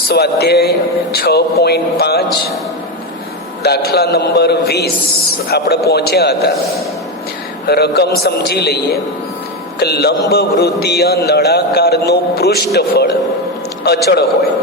સ્વાધ્યાય 6.5 દાખલા નંબર 20 આપણે પહોંચ્યા હતા. રકમ સમજી લઈએ કે લંબવૃત્તીય નળાકારનું પૃષ્ઠફળ અચળ હોય.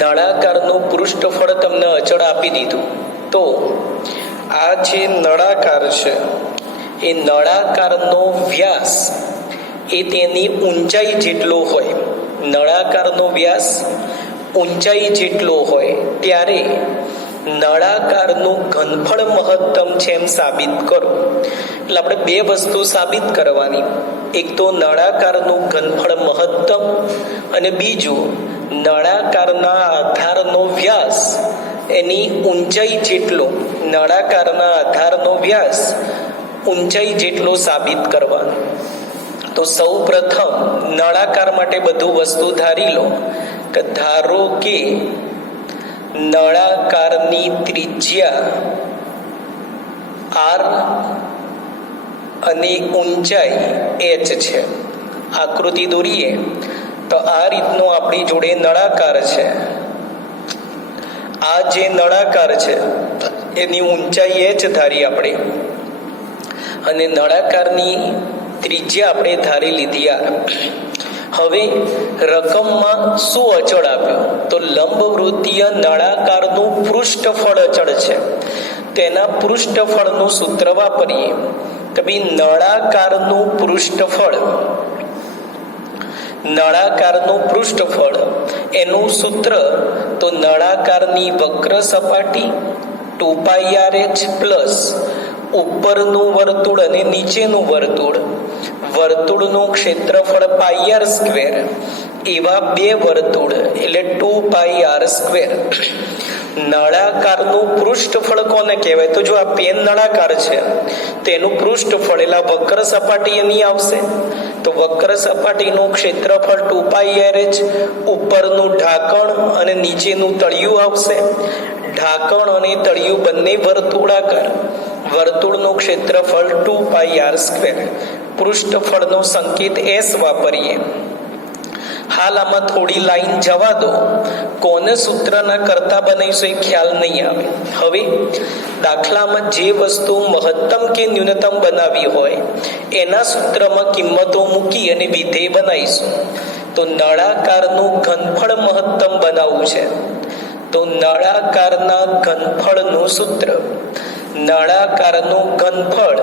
નળાકારનું પૃષ્ઠફળ તમને અચળ આપી દીધું તો આ જે નળાકાર છે એ નળાકારનો વ્યાસ એ તેની ઊંચાઈ જેટલો હોય. નળાકારનો વ્યાસ ઊંચાઈ જેટલો હોય ત્યારે નળાકારનું ઘનફળ મહત્તમ છે એમ સાબિત કરો. એટલે આપણે બે વસ્તુ સાબિત કરવાની, એક તો નળાકારનું ઘનફળ મહત્તમ અને બીજું નળાકારના આધારનો વ્યાસ એની ઊંચાઈ જેટલો. નળાકારના આધારનો વ્યાસ ઊંચાઈ જેટલો સાબિત કરવાનો. તો સૌ પ્રથમ નળાકાર માટે બધું વસ્તુ ધારી લો કે ધારો કે નળાકારની ત્રિજ્યા r અને ઊંચાઈ h છે. આકૃતિ દોરીએ તો આ રીતનો આપણી જોડે નળાકાર છે. આ જે નળાકાર છે એની ઊંચાઈ h ધારી આપણે અને નળાકારની ત્રિજ્યા આપણે ધારી લીધી r. હવે રકમમાં શું અચળ આપ્યું? તો લંબવૃત્તીય નળાકારનું પૃષ્ઠફળ અચળ છે. તેના પૃષ્ઠફળનું સૂત્ર વાપરીએ કે ભાઈ નળાકારનું પૃષ્ઠફળ એનું સૂત્ર તો નળાકારની વક્ર સપાટી 2πrh પ્લસ ઉપરનું વર્તુળ અને નીચેનું વર્તુળનું ક્ષેત્રફળ πr સ્ક્વેર, એવા બે વર્તુળ એટલે 2πr². નળાકારનું પૃષ્ઠફળ કોને કહેવાય? તો જો આ પેન નળાકાર છે તેનું પૃષ્ઠફળ એટલે વક્ર સપાટી એની આવશે. તો વક્ર સપાટીનું ક્ષેત્રફળ 2πrh, ઉપરનું ઢાંકણ અને નીચેનું તળિયું આવશે. ઢાંકણ અને તળિયું બંને વર્તુળાકાર, વર્તુળનું ક્ષેત્રફળ 2πr². પૃષ્ઠફળનો સંકેત s વાપરીએ. હાલ આમાં થોડી લાઈન જવા દો, કોને સૂત્રના કરતા બનાવીશું એ ખ્યાલ નહીં આવે. હવે દાખલામાં જે વસ્તુ મહત્તમ કે ન્યૂનતમ બનાવી હોય એના સૂત્રમાં કિંમતો મૂકી અને વિધેય બનાવીશું. તો નળાકારનું ઘનફળ મહત્તમ બનાવવું છે તો નળાકારના ઘનફળનું સૂત્ર, નળાકારનું ઘનફળ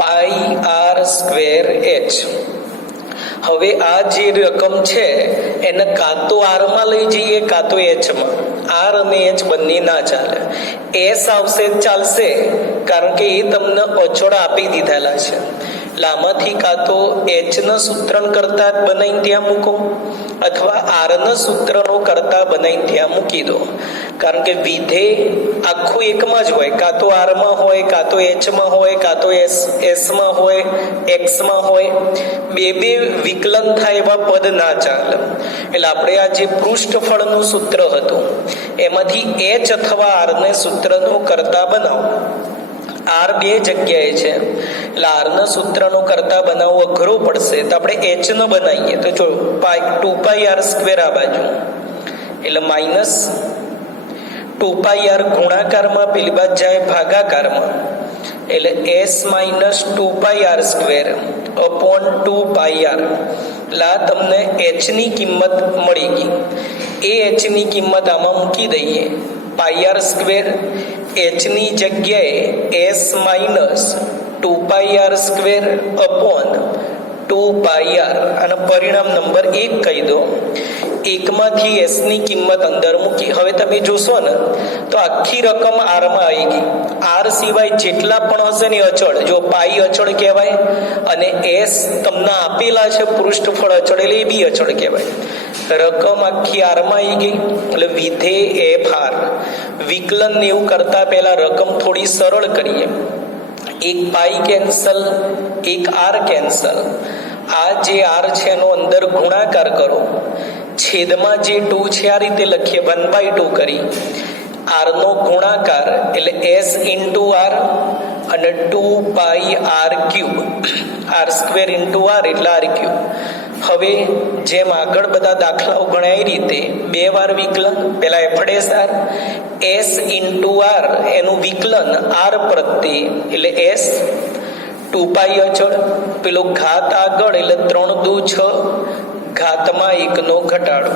πr²h. હવે આ જે રકમ છે એને કાં તો r માં લઈ જઈએ કાં તો h માં. r અને h બંને ના ચાલે. s આવશે ચાલશે કારણ કે એ તમને અચળ આપી દીધેલા છે. એટલે આમાંથી કાં તો h ના સૂત્રનો કરતા બનાવીને ત્યાં મૂકો અથવા r ના સૂત્રનો કરતા બનાવીને ત્યાં મૂકી દો. કારણ કે વિધેય આખું એકમાં જ હોય, કાં તો r માં હોય, કાં તો h માં હોય, કાં તો s માં હોય, x માં હોય. બે વિકલન થાય એવા પદ ના ચાલે. એટલે આપણે આ જે પૃષ્ઠફળનું સૂત્ર હતું એમાંથી h અથવા r ને સૂત્રનો કરતા બનાવો. r બે જગ્યાએ છે એટલે r ના સૂત્રનો કરતા બનાવવો અઘરો પડશે તો આપણે h નો બનાવીએ. તો જો 2πr² આ બાજુ એટલે માઇનસ 2πr ગુણાકારમાં પેલી બાજુ જાય ભાગાકારમાં એટલે s minus 2πr² upon 2πr. એટલે આ તમને h ની કિંમત મળી ગઈ. એ h ની કિંમત આમાં મૂકી દઈએ. πr² h ની જગ્યાએ s minus 2πr² upon 2πr અને પરિણામ નંબર 1 કહી દો. એકમાંથી s ની કિંમત અંદર મૂકી. હવે તમે જોશો ને તો આખી રકમ r માં આવી ગઈ. r સિવાય જેટલા પણ હશે ને અચળ, જો પાઈ અચળ કહેવાય અને s તમને આપેલા છે પૃષ્ઠફળ અચળ એટલે એ બી અચળ કહેવાય. રકમ આખી r માં આવી ગઈ એટલે વિધેય f r. વિકલન ને એવું કરતા પહેલા રકમ થોડી સરળ કરીએ. એક પાઈ કેન્સલ, એક r કેન્સલ. આ જે r છે એનો અંદર ગુણાકાર કરો. છેદમાં જે 2 છે આ રીતે લખીએ 1/2 કરી. r નો ગુણાકાર એટલે s ઇન્ટુ r અને 2πr³ r² ઇન્ટુ r એટલે r³ હવે જેમ આગળ બધા દાખલાઓ ગણાય એ રીતે 2 વાર વિકલન, પેલા એફડેસ આર, એસ ઇન્ટુ આર એનું વિકલન આર પ્રત્યે એટલે એસ, 2π અચળ, પેલો ઘાત આગળ એટલે 3 દુ 6, ઘાતમાં 1 નો ઘટાડો,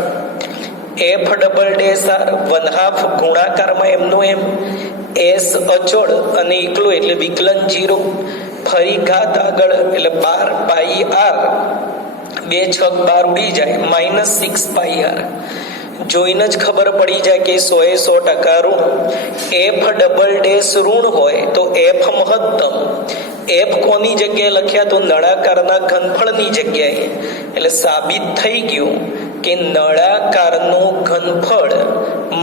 એફ ડબલ ડેશ આર 1/2 ગુણાકારમાં એમનો એમ, એસ અચળ અને એકલો એટલે વિકલન 0, ફરી ઘાત આગળ એટલે 12π આર, 2 6 12 ઉડી જાય, -6π આર. જોઈને જ ખબર પડી જાય કે 100% ઋણ. એફ ડબલ ડેશ ઋણ હોય તો એફ મહત્તમ, એફ કોની જગ્યાએ લખ્યા તો નળાકારના ઘનફળની જગ્યાએ, એટલે સાબિત થઈ ગયું કે નળાકારનું ઘનફળ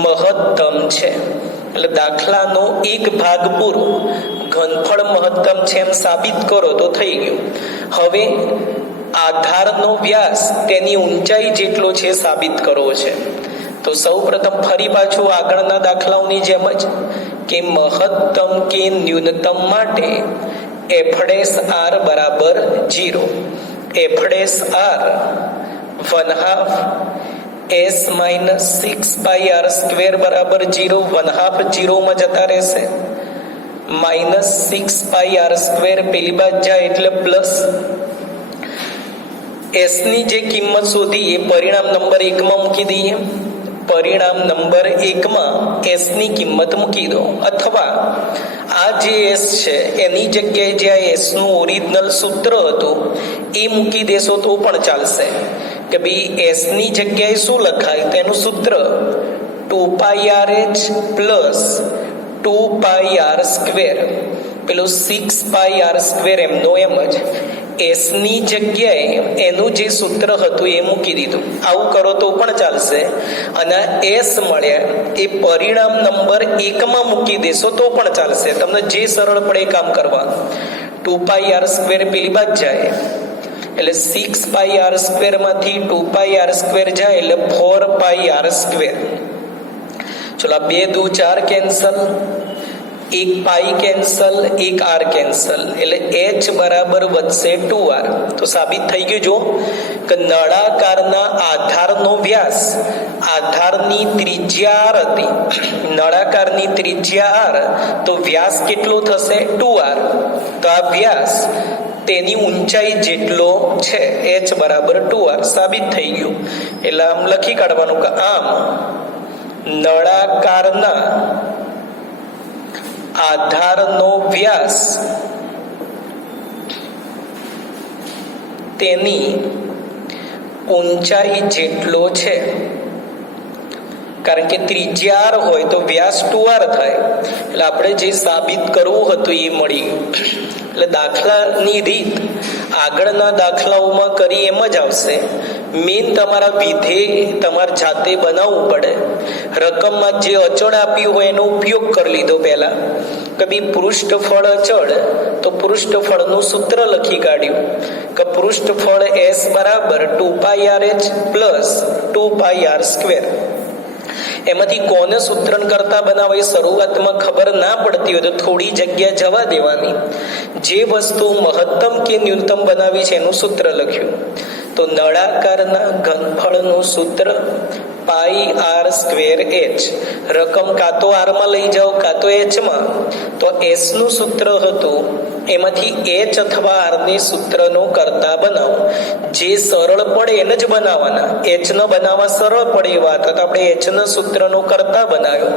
મહત્તમ છે. એટલે દાખલાનો એક ભાગ પૂરો, ઘનફળ મહત્તમ છે એમ સાબિત કરો તો થઈ ગયું. હવે આધારનો વ્યાસ તેની ઊંચાઈ જેટલો છે સાબિત કરવો છે. તો સૌ પ્રથમ ફરી પાછું આગળના દાખલાઓની જેમ જ કે મહત્તમ કે ન્યૂનતમ માટે એફડેસ આર બરાબર 0, એફડેસ R 1/2 S minus 6π R square બરાબર 0, 1/2 0માં જતા રહેશે, -6π આર સ્ક્વેર પેલી બાદ જાય એટલે પ્લસ. એસ ની જે કિંમત શોધી એ પરિણામ નંબર 1માં મૂકી દઈએ, પરિણામ નંબર 1માં એસ ની કિંમત મૂકી દો, અથવા આ જે એસ છે એની જગ્યાએ જે આ એસ નું ઓરિજિનલ સૂત્ર હતું એ મૂકી દેશો તો પણ ચાલશે. કે ભાઈ એસ ની જગ્યાએ શું લખાય તેનું સૂત્ર 2πrh પ્લસ 2πr સ્ક્વેર, પેલું 6π આર સ્ક્વેર એમનો એમ જ એસ ની જગ્યાએ એનું જે સૂત્ર હતું એ મૂકી દીધું. આવું કરો તો પણ ચાલશે. અને એસ મળ્યા એ પરિણામ નંબર 1માં મૂકી દેશો તો પણ ચાલશે. તમને જે સરળ પડે એ કામ કરવાનું. 2π આર સ્ક્વેર પેલી બાદ જાય એટલે 6π આર સ્ક્વેર માંથી 2π આર સ્ક્વેર જાય એટલે 4π આર સ્ક્વેર. ચલો 2 દુ 4 cancel, 1 pi cancel, 1 R cancel, એટલે એચ બરાબર વધશે 2r. તો સાબિત થઈ ગયું જો કે નળાકારના આધારનો વ્યાસ, આધારની ત્રિજ્યા r હતી, નળાકારની ત્રિજ્યા r, તો વ્યાસ કેટલો થશે 2r. તો આ વ્યાસ તેની ઊંચાઈ જેટલો છે, h બરાબર 2r સાબિત થઈ ગયું. એટલે આમ લખી કાઢવાનું કે આમ નળાકારના આધારનો વ્યાસ તેની ઊંચાઈ જેટલો છે. કારણ કે ત્રિજ્યા r હોય તો વ્યાસ 2r થાય. એટલે આપણે જે સાબિત કરવું હતું એ મળી ગયું. એટલે દાખલાની રીત આગળના દાખલાઓમાં કરી એમ જ આવશે. મેન તમારા વિધેય તમારે જાતે બનાવવું પડે. રકમમાં જે અચળ આપ્યું હોય એનો ઉપયોગ કરી લીધો પહેલા. કભી પૃષ્ઠફળ અચળ તો પૃષ્ઠફળનું સૂત્ર લખી કાઢ્યું કે પૃષ્ઠફળ એસ બરાબર 2πrh પ્લસ 2πr સ્ક્વેર. એમાંથી કોને સૂત્રણ કરતા બનાવે શરૂઆતમાં ખબર ના પડતી હોય તો થોડી જગ્યા જવા દેવાની. જે વસ્તુ મહત્તમ કે ન્યૂનતમ બનાવી છે એનું સૂત્ર લખ્યું. તો નળાકારના ઘનફળનું સૂત્ર પાઈ આર સ્ક્વેર એચ. રકમ કાં તો આરમાં લઈ જાઓ કાં તો એચમાં. તો એસ નું સૂત્ર હતું એમાંથી એચ અથવા આર ની સૂત્રનો કરતા બનાવો. જે સરળ પડે એને જ બનાવવાના. એચ ન બનાવવા સરળ પડે એ વાત તો આપણે એચ ના સૂત્રનો કરતા બનાવ્યો.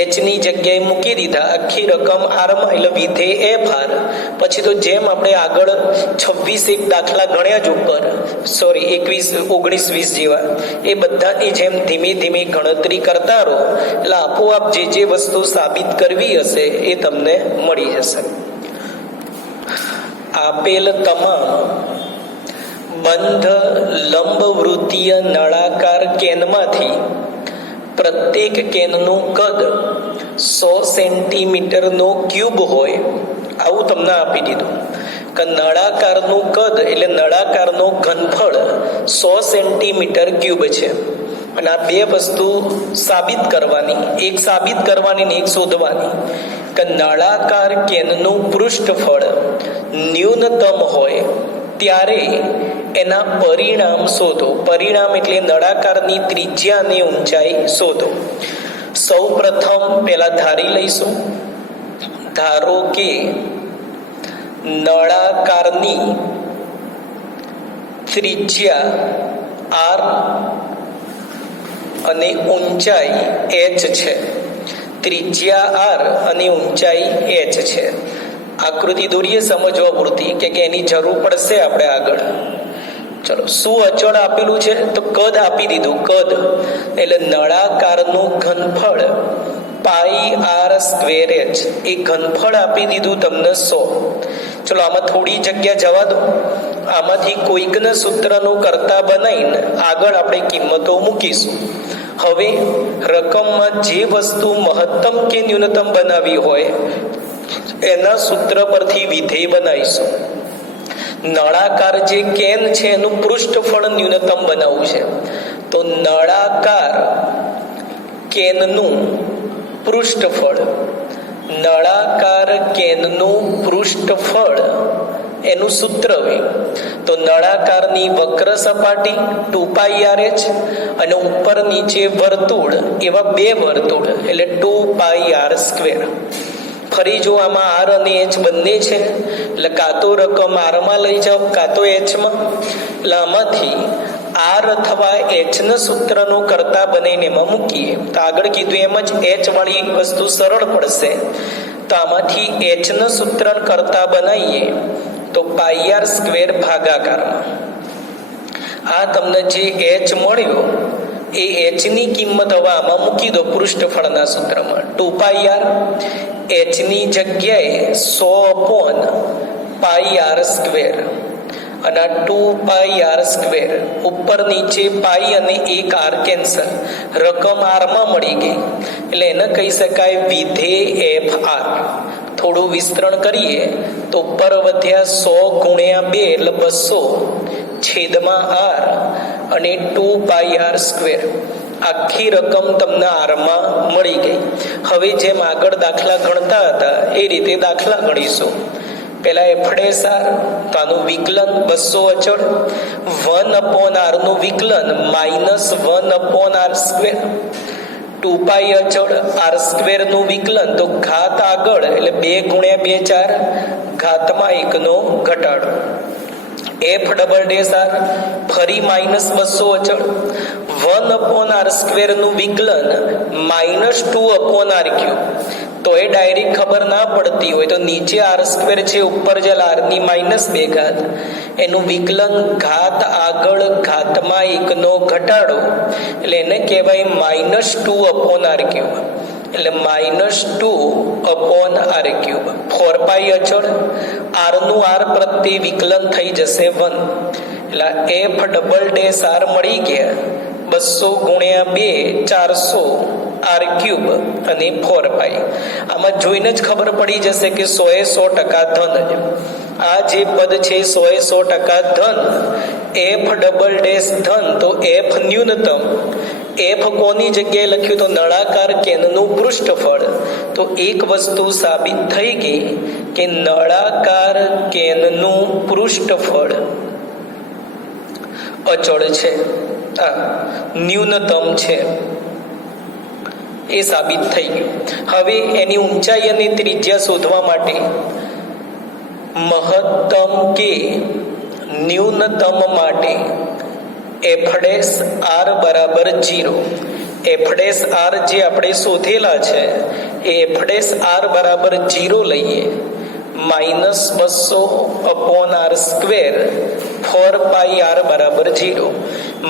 એચ ની જગ્યાએ મૂકી દીધા આખી રકમ આરમાં, એટલે વિધેય એફ આર. પછી તો જેમ આપણે આગળ 26 એક દાખલા ગણ્યા જ ઉપર, સોરી 21 19 20 જેવા, એ બધાની જેમ ધીમે ધીમે ગણતરી કરતા રહો એટલે આપોઆપ જે જે વસ્તુ સાબિત કરવી હશે એ તમને મળી જશે. આપેલ તમામ બંધ લંબવૃત્તીય નળાકાર કેનમાંથી પ્રત્યેક કેનનું કદ 100 સેન્ટીમીટરનો ક્યુબ હોય, આવું તમને આપી દીધું કે નળાકારનું કદ એટલે નળાકારનો ઘનફળ 100 સેન્ટીમીટર ક્યુબ છે. અને આ બે વસ્તુ સાબિત કરવાની, એક સાબિત કરવાની ને એક શોધવાની કે નળાકાર કેનનું પૃષ્ઠફળ ન્યૂનતમ હોય ત્યારે એના પરિણામ શોધો. પરિણામ એટલે નળાકારની ત્રિજ્યા અને ઊંચાઈ શોધો. સૌ પ્રથમ પેલા ધારી લઈશું. ધારો કે નળાકારની ત્રિજ્યા r અને ઊંચાઈ h છે. ત્રિજ્યા r અને ઊંચાઈ h છે. આકૃતિ દોરીએ સમજવા પૂરતી કે એની જરૂર પડશે આપણે આગળ. ચલો, શું અચળ આપેલું છે? તો કદ આપી દીધું. કદ એટલે નળાકારનું ઘનફળ પાઈ r સ્ક્વેર h. એ ઘનફળ આપી દીધું તમને 100. ચલો, આમાં થોડી જગ્યા જવા દો. આમાંથી કોઈકના સૂત્રનું કરતા બનાવીને આગળ આપણે કિંમતો મૂકીશું. હવે રકમમાં જે વસ્તુ મહત્તમ કે ન્યૂનતમ બનાવી હોય એના સૂત્ર પરથી વિધેય બનાવીશું. નળાકાર જે કેન છે એનું પૃષ્ઠફળ ન્યૂનતમ બનાવવું છે. તો નળાકાર કેનનું પૃષ્ઠફળ, નળાકાર કેનનું પૃષ્ઠફળ એનું સૂત્ર હોય તો નળાકારની વક્ર સપાટી 2πrh અને ઉપર નીચે વર્તુળ, એવા બે વર્તુળ એટલે 2πr². ફરી જો આમાં r અને h બંને છે એટલે કાં તો રકમ r માં લઈ જાઓ કાં તો h માં. એટલે આમાંથી r અથવા h ના સૂત્રનો કરતા બનાવીને એમાં મૂકીએ તો આગળ કીધું એમ જ h વાળી વસ્તુ સરળ પડશે. તો આમાંથી h ના સૂત્ર કરતા બનાવીએ તો πr² ભાગાકારમાં આ તમને જે h મળ્યો એ h ની કિંમત હવે આમાં મૂકી દો પૃષ્ઠફળના સૂત્રમાં. 2πr h ની જગ્યાએ 100/πr² અને આ 2πr² ઉપર નીચે પાઈ અને એક r કેન્સલ, રકમ r માં મળી ગઈ એટલે એને કહી શકાય વિધેય fr. થોડું વિસ્તરણ કરીએ તો ઉપર વધ્યા 100 × 2 એટલે 200 છેદમાં r અને 2πr². આખી રકમ તમને r માં મળી ગઈ. હવે જેમ આગળ દાખલા ગણતા હતા એ રીતે દાખલા ગણીશું. પેલા f'(r) તો આનું વિકલન 200 અચળ, 1/r નું વિકલન -1/r², 2π અચળ, r² નું વિકલન તો ઘાત આગળ એટલે 2 × 2 4, ઘાતમાં 1 નો ઘટાડો. f'(r) ફરી -200 અચળ, 1/r² નું વિકલન -2/r³. તો એ ડાયરેક્ટ ખબર ના પડતી હોય તો નીચે r² છે, ઉપર જે r ની -2 ઘાત, એનું વિકલન ઘાત આગળ ઘાતમાં 1 નો ઘટાડો એટલે એને કહેવાય -2/r³. એટલે -2/r³. 4π અચળ, r નું r પ્રત્યે વિકલન થઈ જશે 1 એટલે f'(r) મળી ગયા 200 × 2 400 r³ અને 4π. આમાં જોઈને જ ખબર પડી જશે કે 100% ધન જ. આ જે પદ છે 100% ધન. f'(ધન) તો f ન્યૂનતમ. f કોની જગ્યાએ લખ્યું તો નળાકાર કેનનું પૃષ્ઠફળ. તો એક વસ્તુ સાબિત થઈ ગઈ કે નળાકાર કેનનું પૃષ્ઠફળ અચળ છે, ન્યૂનતમ છે, એ સાબિત થઈ ગયું. હવે એની ઊંચાઈ અને ત્રિજ્યા શોધવા માટે મહત્તમ કે ન્યૂનતમ માટે f'(r) બરાબર 0. f'(r) જે આપણે શોધેલા છે એ f'(r) બરાબર 0 લઈએ. -200/r², 4πr બરાબર 0.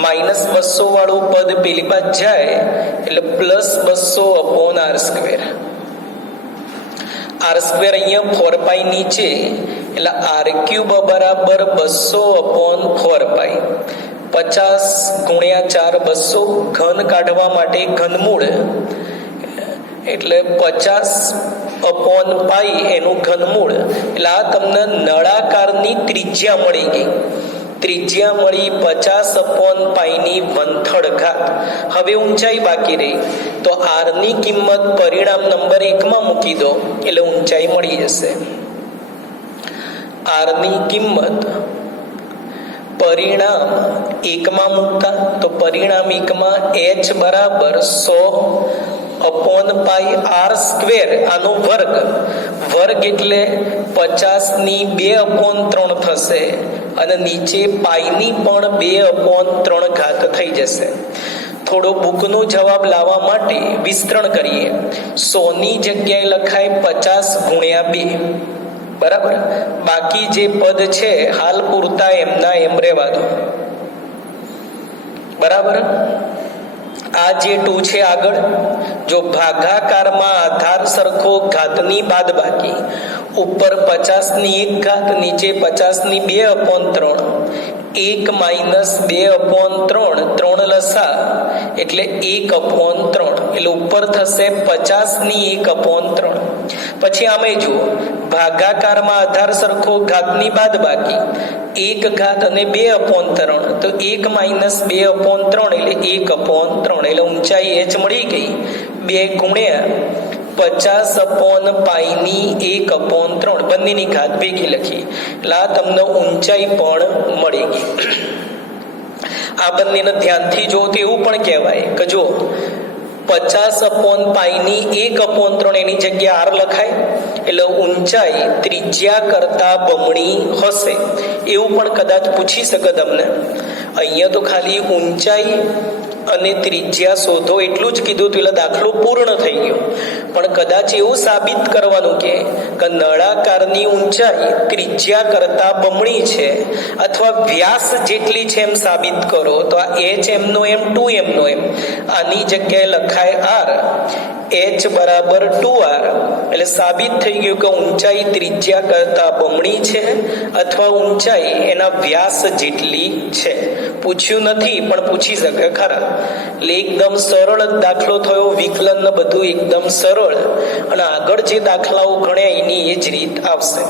-200 વાળું પદ પેલી બાદ જાય એટલે +200/r². r² અહીંયા 4π નીચે એટલે r³ બરાબર 200/4π. 50 × 4 200. ઘન કાઢવા માટે ઘનમૂળ એટલે 50/π એનું ઘનમૂળ. એટલે આ તમને નળાકારની ત્રિજ્યા મળી ગઈ. ત્રિજ્યા મળી 50/π ની 1/3 ઘાત. હવે ઊંચાઈ બાકી રહી તો r ની કિંમત પરિણામ નંબર 1 માં મૂકી દો એટલે ઊંચાઈ મળી જશે. r ની કિંમત પરિણામ એકમાં મૂકતા તો પરિણામ એકમાં h બરાબર 100/πr², આનો વર્ગ એટલે 50/2/3 થશે અને નીચે પાઈની પણ 2/3 થઈ જશે. થોડો બુકનો જવાબ લાવવા માટે વિસ્તરણ કરીએ. 100 ની જગ્યાએ લખાય 50/2, બરાબર. બાકી જે પદ છે હાલ પૂરતા એમના એમ રહેવા દો, બરાબર. આ જે 2 છે આગળ, જો ભાગાકારમાં આધાર સરખો ઘાતની બાદબાકી, ઉપર 50/1, નીચે 50/2/3, 1 - 2/3, 3 લસા એટલે 1/3, એટલે ઉપર થશે 50/1/3. પછી આમે જુઓ, ભાગાકારમાં આધાર સરખો ઘાતની બાદબાકી, 1 ઘાત અને 2/3, તો 1 - 2/3 એટલે 1/3, એટલે ઊંચાઈ h મળી ગઈ 2 ગુણ્યા 50/π/1/3, બંનેની ઘાત ભેગી લખી એટલે આ તમને ઊંચાઈ પણ મળી ગઈ. આ બંનેને ધ્યાનથી જો તો એવું પણ કહેવાય કે જો 50/π/1/3 એની જગ્યાએ r લખાય એટલે ઊંચાઈ ત્રિજ્યા કરતા બમણી હશે, એવું પણ કદાચ પૂછી શકે તમને. અહીંયા તો ખાલી ઊંચાઈ અને ત્રિજ્યા શોધો એટલું જ કીધું હતું, એટલે દાખલો પૂર્ણ થઈ ગયો. પણ કદાચ એવું સાબિત કરવાનું કે નળાકારની ઊંચાઈ ત્રિજ્યા કરતા બમણી છે અથવા વ્યાસ જેટલી છે એમ સાબિત કરો, તો આ h એમનો એમ 2 એમનો એમ, આની જગ્યાએ લખાય r, h બરાબર 2r, એટલે સાબિત થઈ ગયું કે ઊંચાઈ ત્રિજ્યા કરતા બમણી છે અથવા ઊંચાઈ એના વ્યાસ જેટલી છે. પૂછ્યું નથી પણ પૂછી શકે ખરા. એટલે એકદમ સરળ દાખલો થયો, વિકલન ને બધું એકદમ સરળ, અને આગળ જે દાખલાઓ ગણ્યા એની એ જ રીત આવશે.